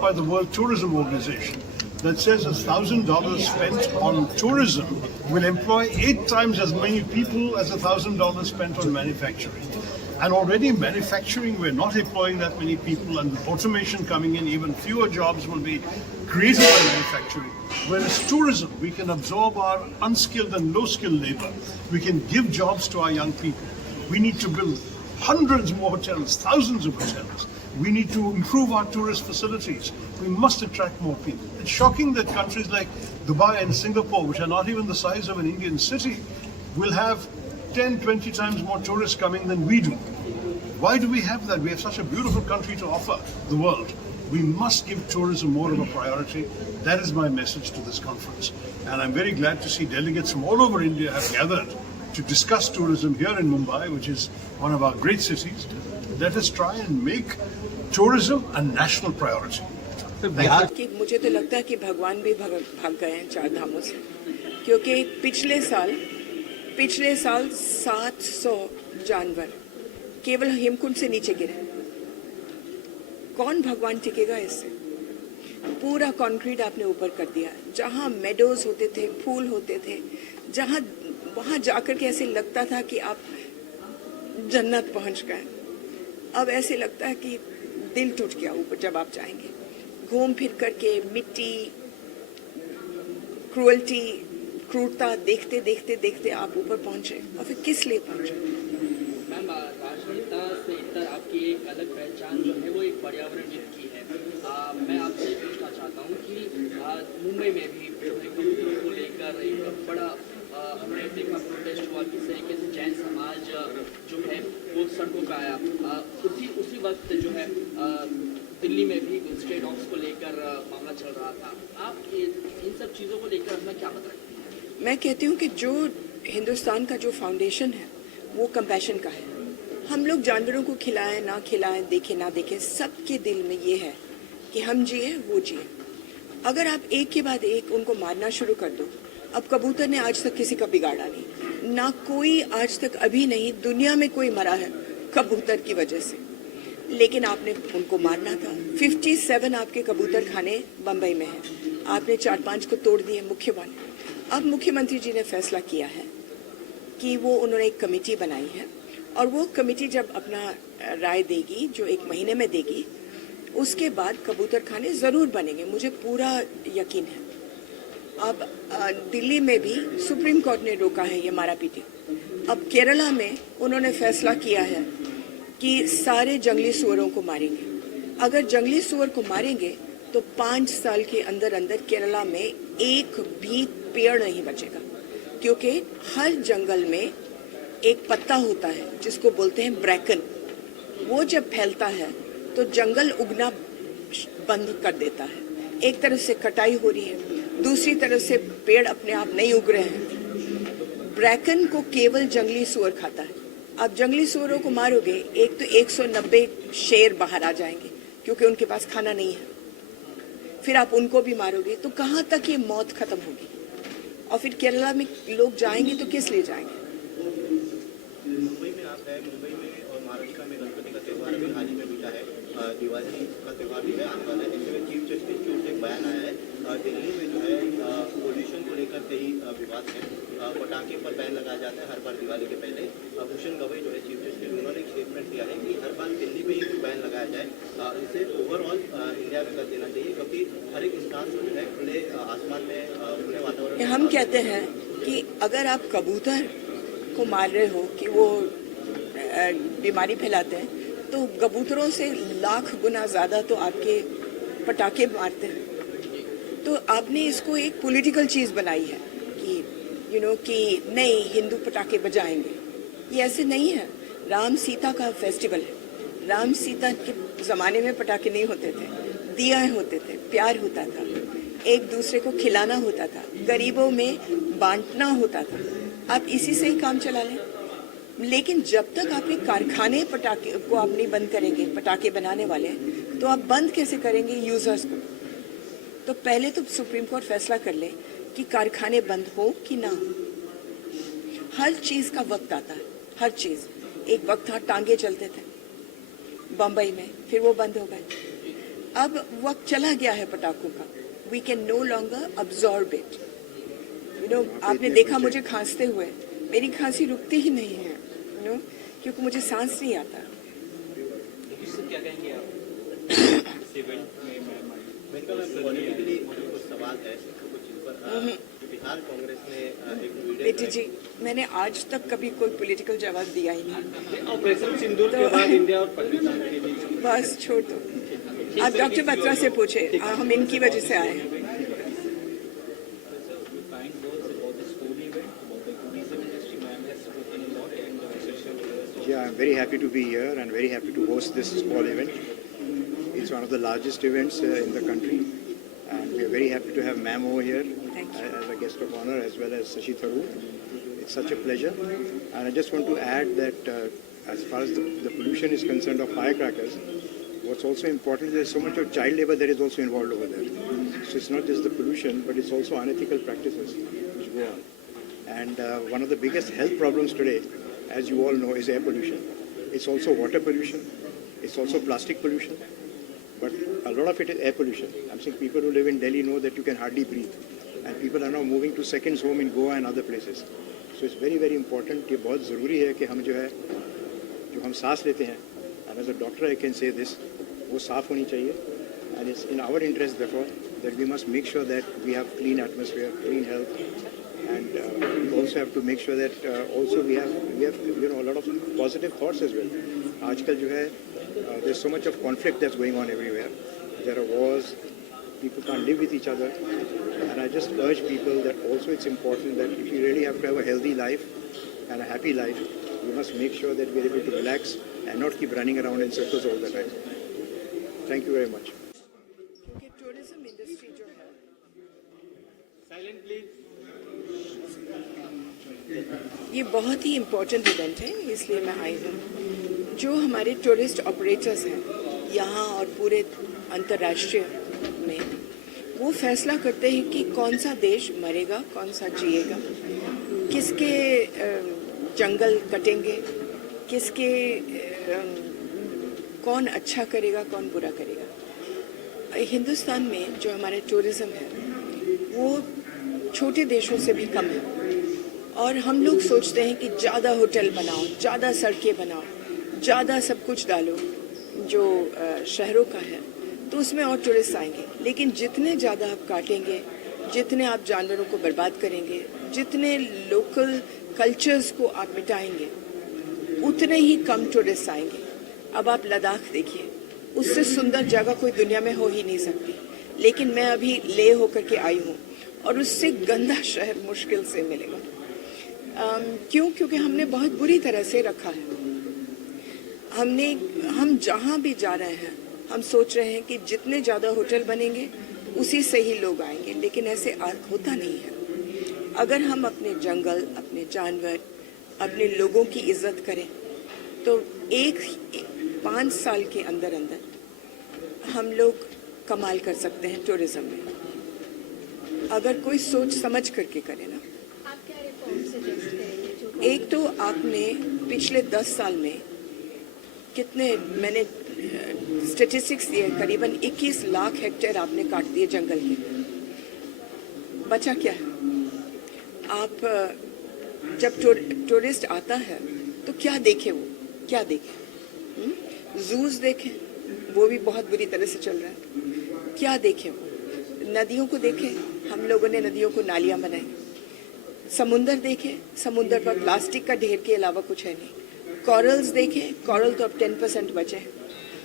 by the World Tourism Organization that says $1,000 spent on tourism will employ 8 times as many people as $1,000 spent on manufacturing. And already manufacturing, we're not employing that many people, and with automation coming in, even fewer jobs will be created by manufacturing. Whereas tourism, we can absorb our unskilled and low-skilled labor. We can give jobs to our young people. We need to build hundreds more hotels, thousands of hotels. We need to improve our tourist facilities. We must attract more people. It's shocking that countries like Dubai and Singapore, which are not even the size of an Indian city, will have 10, 20 times more tourists coming than we do. Why do we have that? We have such a beautiful country to offer the world. We must give tourism more of a priority. That is my message to this conference. And I'm very glad to see delegates from all over India have gathered to discuss tourism here in Mumbai, which is one of our great cities. Let us try and make tourism a national priority. कि मुझे तो लगता है कि भगवान भी भाग गए हैं 4 धामों से, क्योंकि पिछले साल 700 जानवर केवल हेमकुंड से नीचे गिरे। कौन भगवान टिकेगा इससे? पूरा कंक्रीट आपने ऊपर कर दिया। जहाँ मेडोज होते थे, फूल होते थे, जहाँ वहाँ जाकर के ऐसे लगता था कि आप जन्नत पहुँच गए, अब ऐसे लगता है कि दिल टूट गया ऊपर जब आप जाएंगे। घूम फिर करके मिट्टी, क्रूरता देखते देखते देखते आप ऊपर पहुंचे, और फिर किस लिए पहुंचे? मैम, राजनेता से इतर आपकी एक अलग पहचान जो है वो एक पर्यावरणविद की है। मैं आपसे पूछना चाहता हूँ कि मुंबई में भी कबूतरों को लेकर एक बड़ा हमने देखा प्रोटेस्ट हुआ, किस तरीके से जैन समाज जो है वो सड़कों पर आया। उसी वक्त जो है दिल्ली में भी स्ट्रे डॉग्स को लेकर मामला चल रहा था। आप इन सब चीज़ों को लेकर अपना क्या मत रखते हैं? मैं कहती हूँ कि जो हिंदुस्तान का जो फाउंडेशन है वो कंपैशन का है। हम लोग जानवरों को खिलाएं ना खिलाएं, देखें ना देखें, सबके दिल में ये है कि हम जिए वो जिए। अगर आप एक के बाद एक उनको मारना शुरू कर दो, अब कबूतर ने आज तक किसी का बिगाड़ा नहीं, ना कोई आज तक अभी नहीं दुनिया में कोई मरा है कबूतर की वजह से, लेकिन आपने उनको मारना था। 57 आपके कबूतर खाने बम्बई में हैं, आपने 4-5 को तोड़ दिए मुख्य वाले। अब मुख्यमंत्री जी ने फैसला किया है कि उन्होंने एक कमेटी बनाई है, और वो कमेटी जब अपना राय देगी, जो 1 महीने में देगी, उसके बाद कबूतर खाने ज़रूर बनेंगे, मुझे पूरा यकीन है। अब दिल्ली में भी सुप्रीम कोर्ट ने रोका है ये मारापीटी। अब केरला में उन्होंने फैसला किया है कि सारे जंगली सुअरों को मारेंगे। अगर जंगली सुअर को मारेंगे तो 5 साल के अंदर अंदर केरला में एक भी पेड़ नहीं बचेगा, क्योंकि हर जंगल में एक पत्ता होता है जिसको बोलते हैं ब्रैकन। वो जब फैलता है तो जंगल उगना बंद कर देता है। एक तरफ से कटाई हो रही है, दूसरी तरफ से पेड़ अपने आप नहीं उग रहे हैं। ब्रैकन को केवल जंगली सुअर खाता है। आप जंगली सुअरों को मारोगे, एक तो 190 शेर बाहर आ जाएंगे क्योंकि उनके पास खाना नहीं है। फिर आप उनको भी मारोगे, तो कहाँ तक ये मौत खत्म होगी? और फिर केरला में लोग जाएंगे तो किस लिए जाएंगे? मुंबई में आप है, मुंबई में और महाराष्ट्र में गणपति का त्यौहार भी हाल ही में बीता है, दिवाली का त्यौहार भी आने वाला है। इसमें चीफ जस्टिस की ओर से एक बयान आया है। दिल्ली में जो है पोल्यूशन को लेकर कई विवाद है, पटाखे पर बैन लगाया जाता है हर बार दिवाली के पहले। भूषण गवई जो है चीफ जस्टिस, उन्होंने एक स्टेटमेंट दिया है कि हर बार दिल्ली में ही बैन लगाया जाए, इसे ओवरऑल इंडिया में कर देना चाहिए, क्योंकि हर एक इंसान को जो है खुले आसमान में खुले वातावरण। हम कहते हैं कि अगर आप कबूतर को मार रहे हो कि वो बीमारी फैलाते हैं, तो कबूतरों से लाख गुना ज़्यादा तो आपके पटाखे मारते हैं। तो आपने इसको एक पॉलिटिकल चीज़ बनाई है कि कि नहीं, हिंदू पटाखे बजाएंगे। ये ऐसे नहीं है। राम सीता का फेस्टिवल है। राम सीता के ज़माने में पटाखे नहीं होते थे, दिया होते थे, प्यार होता था, एक दूसरे को खिलाना होता था, गरीबों में बांटना होता था। आप इसी से ही काम चला लें। लेकिन जब तक आपके कारखाने पटाखे को आप नहीं बंद करेंगे, पटाखे बनाने वाले, तो आप बंद कैसे करेंगे यूजर्स को? तो पहले तो सुप्रीम कोर्ट फैसला कर ले कि कारखाने बंद हो कि ना हो। हर चीज़ का वक्त आता है, हर चीज़। एक वक्त था टांगे चलते थे बम्बई में, फिर वो बंद हो गए। अब वक्त चला गया है पटाखों का. We can no longer absorb it. You know, आपने देखा मुझे खांसते हुए, मेरी खांसी रुकती ही नहीं है, यू नो, क्योंकि मुझे सांस नहीं आता. क्या कहेंगे आप? पॉलिटिकली कुछ सवाल है कुछ चीज पर बिहार कांग्रेस ने एक वीडियो बेटी जी, मैंने आज तक कभी कोई पॉलिटिकल जवाब दिया ही नहीं. ऑपरेशन सिंदूर के बाद इंडिया और पाकिस्तान के बीच बस छोड़ दो. आप डॉक्टर बत्रा से पूछे, हम इनकी वजह से आए हैं. Yeah, I'm very happy to be here and very happy to host this small event. It's one of the largest events in the country, and we are very happy to have Ma'am over here Thank you. as a guest of honor, as well as Sashi Tharoor. It's such a pleasure, and I just want to add that as far as the pollution is concerned of firecrackers, what's also important is there's so much of child labor that is also involved over there. So it's not just the pollution, but it's also unethical practices which go on. And one of the biggest health problems today, as you all know, is air pollution. It's also water pollution. It's also plastic pollution. But a lot of it is air pollution. I'm saying people who live in Delhi know that you can hardly breathe. And people are now moving to seconds home in Goa and other places. So it's very, very important. ये बहुत ज़रूरी है कि हम जो हम सांस लेते हैं, and as a doctor I can say this, वो साफ होनी चाहिए. And it's in our interest, therefore, that we must make sure that we have clean atmosphere, clean health. And we also have to make sure that also we have a lot of positive thoughts as well. आजकल जो है there's so much of conflict that's going on everywhere. There are wars, people can't live with each other, and I just urge people that also it's important that if you really have to have a healthy life and a happy life, we must make sure that we are able to relax and not keep running around in circles all the time. Thank you very much. क्योंकि tourism industry जो है, silent please ये बहुत ही important event है, इसलिए मैं आई हूँ. जो हमारे टूरिस्ट ऑपरेटर्स हैं यहाँ और पूरे अंतर्राष्ट्रीय में, वो फैसला करते हैं कि कौन सा देश मरेगा, कौन सा जिएगा, किसके जंगल कटेंगे, किसके कौन अच्छा करेगा, कौन बुरा करेगा. हिंदुस्तान में जो हमारे टूरिज्म है वो छोटे देशों से भी कम है, और हम लोग सोचते हैं कि ज़्यादा होटल बनाओ, ज़्यादा सड़कें बनाओ, ज़्यादा सब कुछ डालो जो शहरों का है, तो उसमें और टूरिस्ट आएंगे. लेकिन जितने ज़्यादा आप काटेंगे, जितने आप जानवरों को बर्बाद करेंगे, जितने लोकल कल्चर्स को आप मिटाएंगे, उतने ही कम टूरिस्ट आएंगे. अब आप लद्दाख देखिए, उससे सुंदर जगह कोई दुनिया में हो ही नहीं सकती. लेकिन मैं अभी लेह होकर के आई हूँ, और उससे गंदा शहर मुश्किल से मिलेगा. क्यों? क्योंकि हमने बहुत बुरी तरह से रखा है. हम जहाँ भी जा रहे हैं, हम सोच रहे हैं कि जितने ज़्यादा होटल बनेंगे उसी से ही लोग आएंगे, लेकिन ऐसे होता नहीं है. अगर हम अपने जंगल, अपने जानवर, अपने लोगों की इज्जत करें, तो 5 साल के अंदर अंदर हम लोग कमाल कर सकते हैं टूरिज्म में, अगर कोई सोच समझ करके करे ना. आप क्या रिफॉर्म सजेस्ट करेंगे? जो एक तो आपने पिछले 10 साल में कितने, मैंने स्टेटिस्टिक्स दिए, करीबन 21 लाख हेक्टेयर आपने काट दिए जंगल के. बचा क्या है? आप जब टूरिस्ट आता है तो क्या देखे, वो क्या देखे? जूस देखें, वो भी बहुत बुरी तरह से चल रहा है. क्या देखें? वो नदियों को देखें, हम लोगों ने नदियों को नालियां बनाई. समुंदर देखें, समुंदर पर प्लास्टिक का ढेर के अलावा कुछ है नहीं. कॉरल्स देखें, कॉरल तो अब 10% बचे हैं.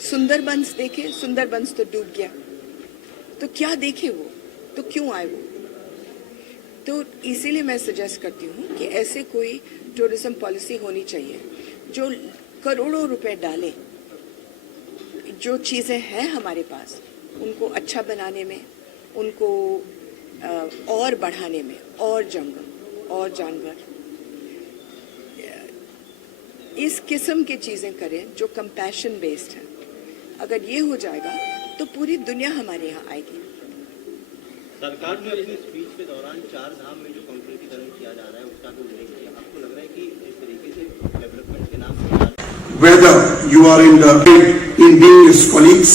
सुंदरबंस देखें, सुंदरबंस तो डूब गया. तो क्या देखे वो? तो क्यों आए वो? तो इसीलिए मैं सजेस्ट करती हूँ कि ऐसे कोई टूरिज्म पॉलिसी होनी चाहिए जो करोड़ों रुपए डालें, जो चीज़ें हैं हमारे पास उनको अच्छा बनाने में, उनको और बढ़ाने में, और जंगल और जानवर, इस किस्म की चीज़ें करें जो कंपैशन बेस्ड है. अगर ये हो जाएगा तो पूरी दुनिया हमारे यहाँ आएगी. सरकार ने अपनी स्पीच के दौरान 4 धाम में जो कंक्रीटीकरण किया जा रहा है उसका भी उल्लेख किया. आपको लग रहा है कि इस तरीके से डेवलपमेंट के नाम पर whether you are in being his colleagues